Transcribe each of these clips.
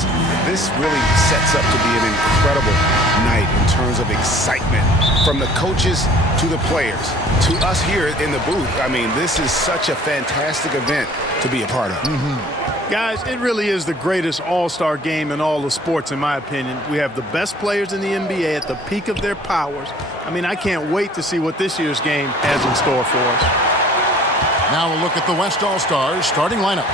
guys, this really sets up to be an incredible night in terms of excitement from the coaches to the players to us here in the booth. I mean, this is such a fantastic event to be a part of. Guys, it really is the greatest all-star game in all the sports, in my opinion. We have the best players in the NBA at the peak of their powers. I mean, I can't wait to see what this year's game has in store for us. Now a look at the West All-Stars starting lineup.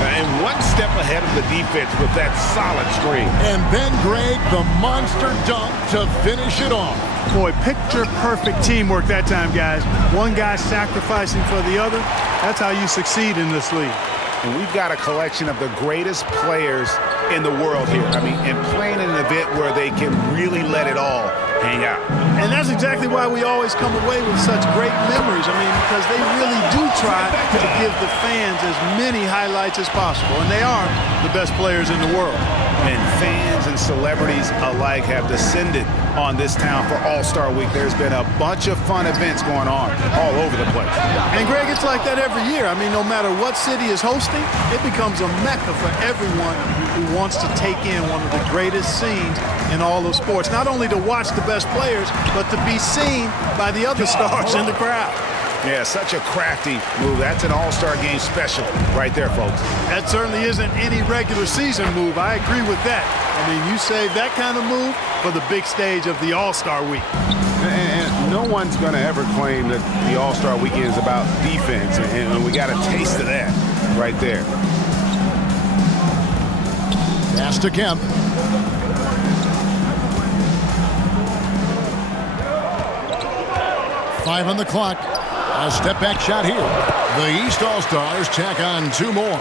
And one step ahead of the defense with that solid screen. And then, Greg, the monster dunk to finish it off. Boy, picture-perfect teamwork that time, guys. One guy sacrificing for the other. That's how you succeed in this league. And we've got a collection of the greatest players in the world here. I mean, and playing in an event where they can really let it all hang out. And that's exactly why we always come away with such great memories. I mean, because they really do try to give the fans as many highlights as possible. And they are the best players in the world. And fans and celebrities alike have descended on this town for All-Star Week. There's been a bunch of fun events going on all over the place. And, Greg, it's like that every year. I mean, no matter what city is hosting, it becomes a mecca for everyone who wants to take in one of the greatest scenes in all of sports. Not only to watch the best players, but to be seen by the other stars in the crowd. Yeah, such a crafty move. That's an All-Star game special right there, folks. That certainly isn't any regular season move. I agree with that. I mean, you save that kind of move for the big stage of the All-Star Week. And no one's going to ever claim that the All-Star Weekend is about defense, and we got a taste of that right there. Pass to Kemp. Five on the clock. A step-back shot here. The East All-Stars tack on two more.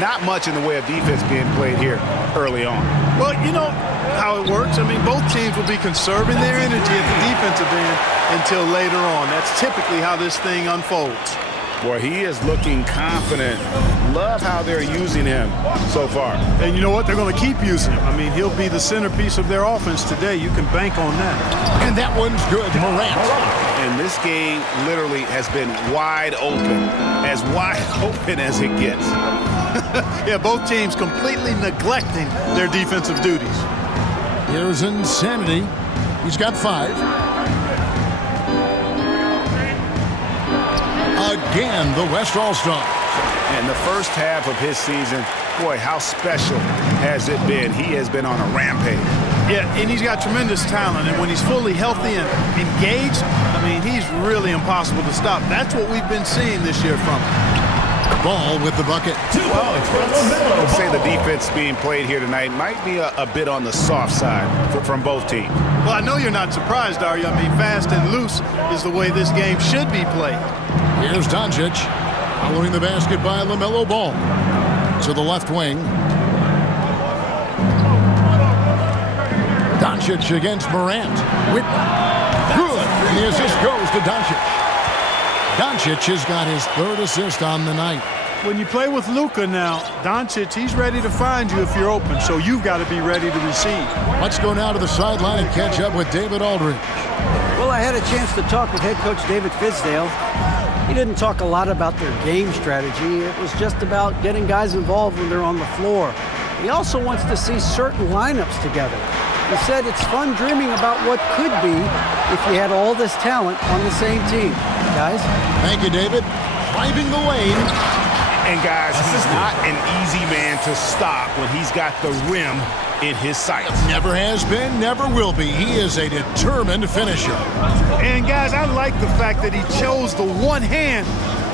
Not much in the way of defense being played here early on. Well, you know how it works. I mean, both teams will be conserving their energy at the defensive end until later on. That's typically how this thing unfolds. Boy, he is looking confident. Love how they're using him so far. And you know what? They're going to keep using him. I mean, he'll be the centerpiece of their offense today. You can bank on that. And that one's good. Morant. And this game literally has been wide open as it gets. Yeah, both teams completely neglecting their defensive duties. Here's Insanity. He's got five. Again, the West All-Stars. And the first half of his season, boy, how special has it been? He has been on a rampage. Yeah, and he's got tremendous talent. And when he's fully healthy and engaged, I mean, he's really impossible to stop. That's what we've been seeing this year from him. Ball with the bucket. Let's say the defense being played here tonight might be a bit on the soft side from both teams. Well, I know you're not surprised, are you? I mean, fast and loose is the way this game should be played. Here's Doncic. Following the basket by LaMelo Ball. To the left wing. Doncic against Morant. Good. And the assist goes to Doncic. Doncic has got his third assist on the night. When you play with Luka now, Doncic, he's ready to find you if you're open, so you've got to be ready to receive. Let's go now to the sideline and catch up with David Aldridge. Well, I had a chance to talk with head coach David Fizdale. He didn't talk a lot about their game strategy. It was just about getting guys involved when they're on the floor. He also wants to see certain lineups together. He said it's fun dreaming about what could be if you had all this talent on the same team. Guys? Thank you, David. Driving the lane. And, guys, he's not an easy man to stop when he's got the rim in his sights. Never has been, never will be. He is a determined finisher. And, guys, I like the fact that he chose the one-hand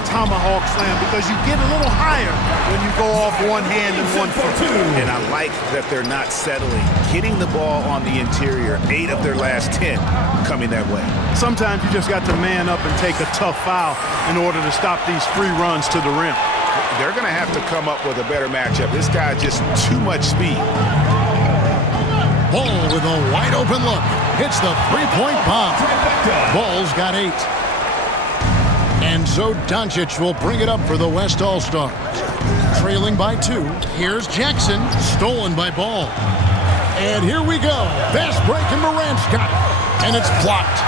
tomahawk slam because you get a little higher when you go off one hand and 1 foot. And I like that they're not settling. Hitting the ball on the interior, 8 of their last 10 coming that way. Sometimes you just got to man up and take a tough foul in order to stop these free runs to the rim. They're going to have to come up with a better matchup. This guy's just too much speed. Ball with a wide open look. Hits the three-point bomb. Ball's got 8. And so Doncic will bring it up for the West All-Stars. Trailing by 2. Here's Jackson. Stolen by Ball. And here we go. Fast break and Morant's got it. And it's blocked.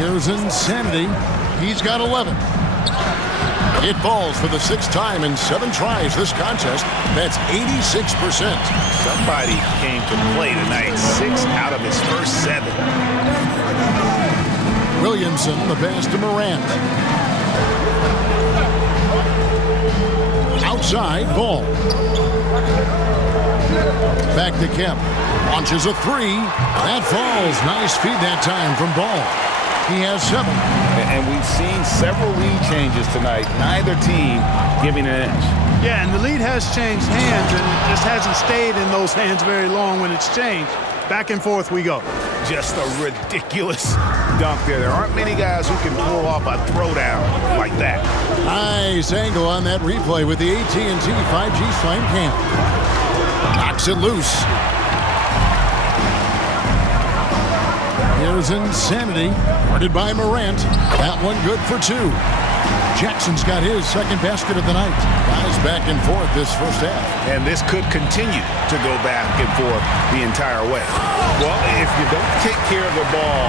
Here's Insanity. He's got 11. It falls for the 6th time in 7 tries this contest. That's 86%. Somebody came to play tonight. 6 out of his first 7. Williamson, the pass to Morant. Outside, Ball. Back to Kemp. Launches a 3. That falls. Nice feed that time from Ball. He has 7. And we've seen several lead changes tonight. Neither team giving an edge. Yeah, and the lead has changed hands, and it just hasn't stayed in those hands very long when it's changed. Back and forth we go. Just a ridiculous dunk there. There aren't many guys who can pull off a throwdown like that. Nice angle on that replay with the AT&T 5G Slam Cam. Knocks it loose. Here's Insanity, guarded by Morant. That one good for 2. Jackson's got his 2nd basket of the night. Guys back and forth this first half. And this could continue to go back and forth the entire way. Well, if you don't take care of the ball,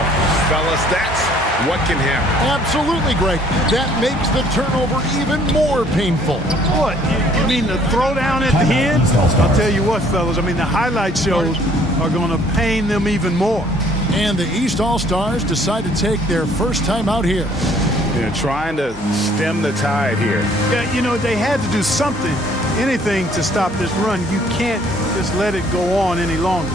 fellas, that's what can happen. Absolutely, Greg. That makes the turnover even more painful. What? You mean the throwdown at the end? I'll tell you what, fellas. I mean, the highlight shows are going to pain them even more. And the East All-Stars decide to take their first time out here. Trying to stem the tide here. Yeah, they had to do something, anything to stop this run. You can't just let it go on any longer.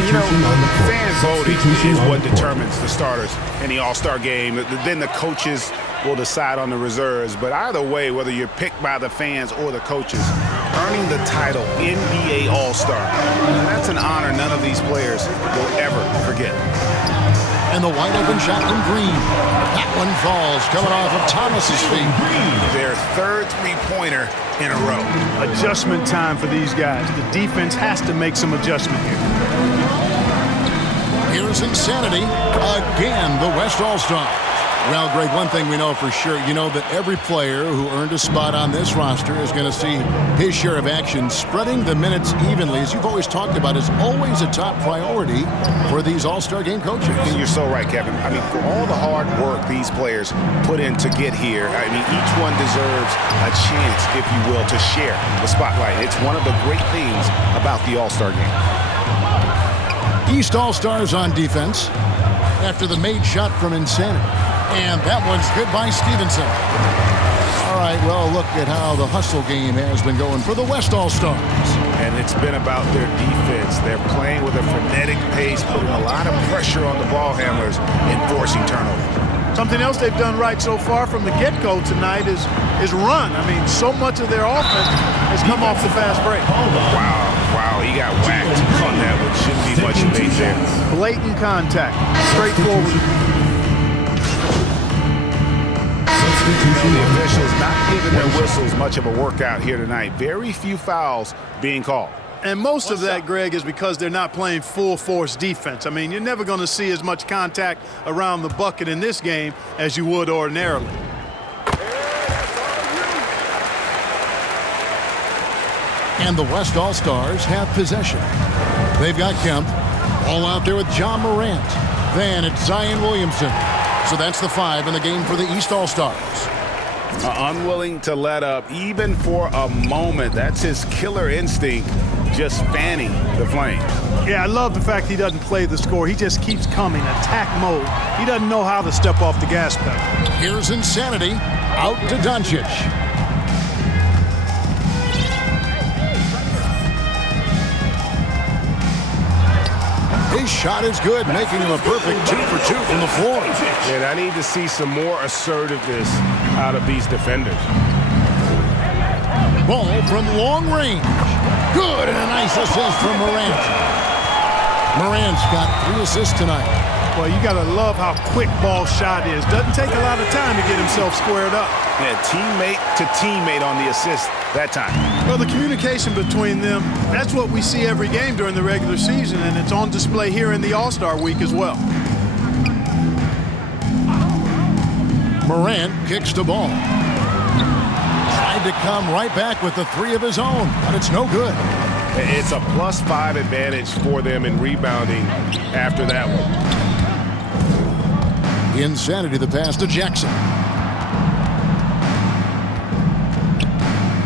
Fan voting is what determines the starters in the All-Star game. Then the coaches will decide on the reserves. But either way, whether you're picked by the fans or the coaches, earning the title NBA All-Star, that's an honor none of these players will ever forget. And the wide-open shot from Green. That one falls, coming off of Thomas's feet. Their 3rd three-pointer in a row. Adjustment time for these guys. The defense has to make some adjustment here. Here's Insanity. Again, the West All-Star. Well, Greg, one thing we know for sure, you know that every player who earned a spot on this roster is going to see his share of action. Spreading the minutes evenly, as you've always talked about, is always a top priority for these All-Star game coaches. And you're so right, Kevin. I mean, for all the hard work these players put in to get here, I mean, each one deserves a chance, if you will, to share the spotlight. It's one of the great things about the All-Star game. East All-Stars on defense after the made shot from Insanity. And that one's good by Stevenson. All right, well, look at how the hustle game has been going for the West All-Stars. And it's been about their defense. They're playing with a frenetic pace, putting a lot of pressure on the ball handlers and forcing turnovers. Something else they've done right so far from the get-go tonight is run. I mean, so much of their offense has come off the fast break. Wow, he got whacked on that one. Shouldn't be much debate there. Blatant contact, straightforward. The officials not giving their whistles much of a workout here tonight. Very few fouls being called. And most of that, Greg, is because they're not playing full-force defense. I mean, you're never going to see as much contact around the bucket in this game as you would ordinarily. And the West All-Stars have possession. They've got Kemp. All out there with John Morant. Then it's Zion Williamson. So that's the 5 in the game for the East All-Stars. Unwilling to let up even for a moment. That's his killer instinct, just fanning the flame. Yeah, I love the fact he doesn't play the score. He just keeps coming, attack mode. He doesn't know how to step off the gas pedal. Here's Insanity. Out to Doncic. His shot is good, making him a perfect 2 for 2 from the floor. And I need to see some more assertiveness out of these defenders. Ball. Ball from long range. Good, and a nice assist from Morant. Morant's got 3 assists tonight. Well, you got to love how quick ball shot is. Doesn't take a lot of time to get himself squared up. Yeah, teammate to teammate on the assist that time. Well, the communication between them, that's what we see every game during the regular season, and it's on display here in the All-Star week as well. Morant kicks the ball. Tried to come right back with the 3 of his own, but it's no good. It's a +5 advantage for them in rebounding after that one. Insanity the pass to Jackson.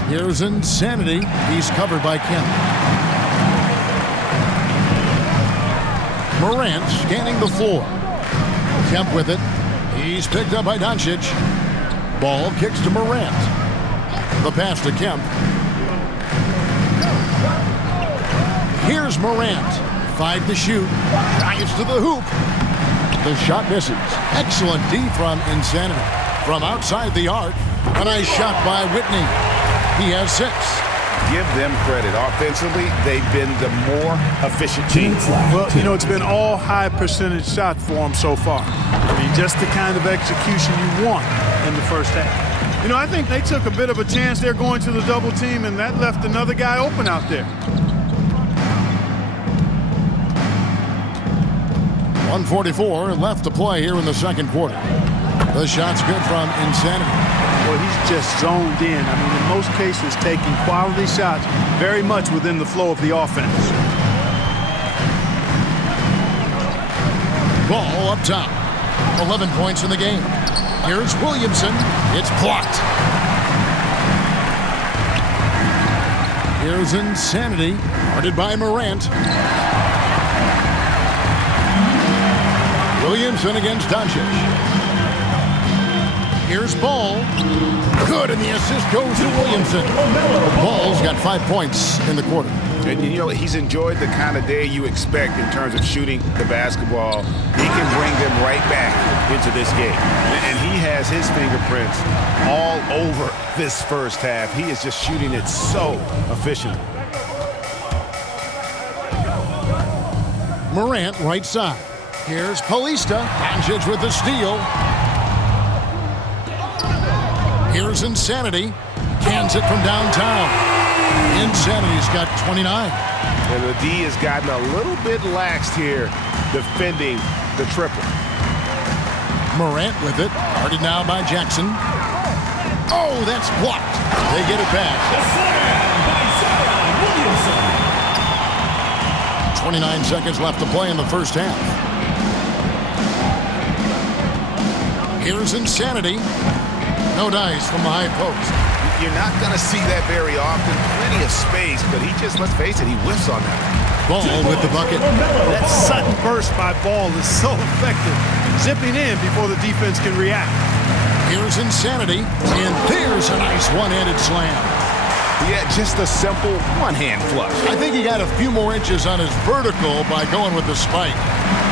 Here's Insanity. He's covered by Kemp. Morant scanning the floor. Kemp with it. He's picked up by Doncic. Ball kicks to Morant. The pass to Kemp. Here's Morant. 5 to shoot. Drives to the hoop. The shot misses. Excellent D from Insanity. From outside the arc, a nice shot by Whitney. He has 6. Give them credit. Offensively, they've been the more efficient team. Well, you know, it's been all high percentage shots for them so far. I mean, just the kind of execution you want in the first half. You know, I think they took a bit of a chance there going to the double team, and that left another guy open out there. 1:44 left to play here in the second quarter. The shot's good from Insanity. Well, he's just zoned in. I mean, in most cases, taking quality shots very much within the flow of the offense. Ball up top. 11 points in the game. Here's Williamson. It's blocked. Here's Insanity. Guarded by Morant. Williamson against Doncic. Here's Ball. Good, and the assist goes to Williamson. Ball's got 5 points in the quarter. And, you know, he's enjoyed the kind of day you expect in terms of shooting the basketball. He can bring them right back into this game. And he has his fingerprints all over this first half. He is just shooting it so efficiently. Morant right side. Here's Paulista. Doncic with the steal. Here's Insanity. Cans it from downtown. Insanity's got 29. And the D has gotten a little bit laxed here defending the triple. Morant with it. Guarded now by Jackson. Oh, that's blocked. They get it back. 29 seconds left to play in the first half. Here's Insanity. No dice from the high post. You're not going to see that very often. Plenty of space, but he just, let's face it, he whiffs on that. Ball with the bucket. That sudden burst by Ball is so effective. Zipping in before the defense can react. Here's Insanity. And there's a nice one-handed slam. Yeah, just a simple one-hand flush. I think he got a few more inches on his vertical by going with the spike.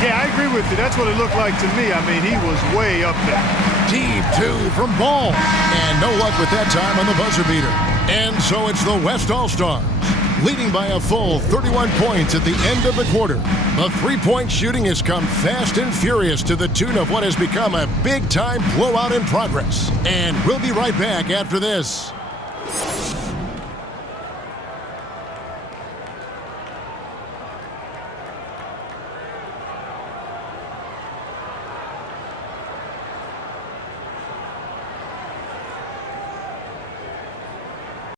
Yeah, I agree with you. That's what it looked like to me. I mean, he was way up there. Deep 2 from Ball. And no luck with that time on the buzzer beater. And so it's the West All-Stars, leading by a full 31 points at the end of the quarter. The three-point shooting has come fast and furious to the tune of what has become a big-time blowout in progress. And we'll be right back after this.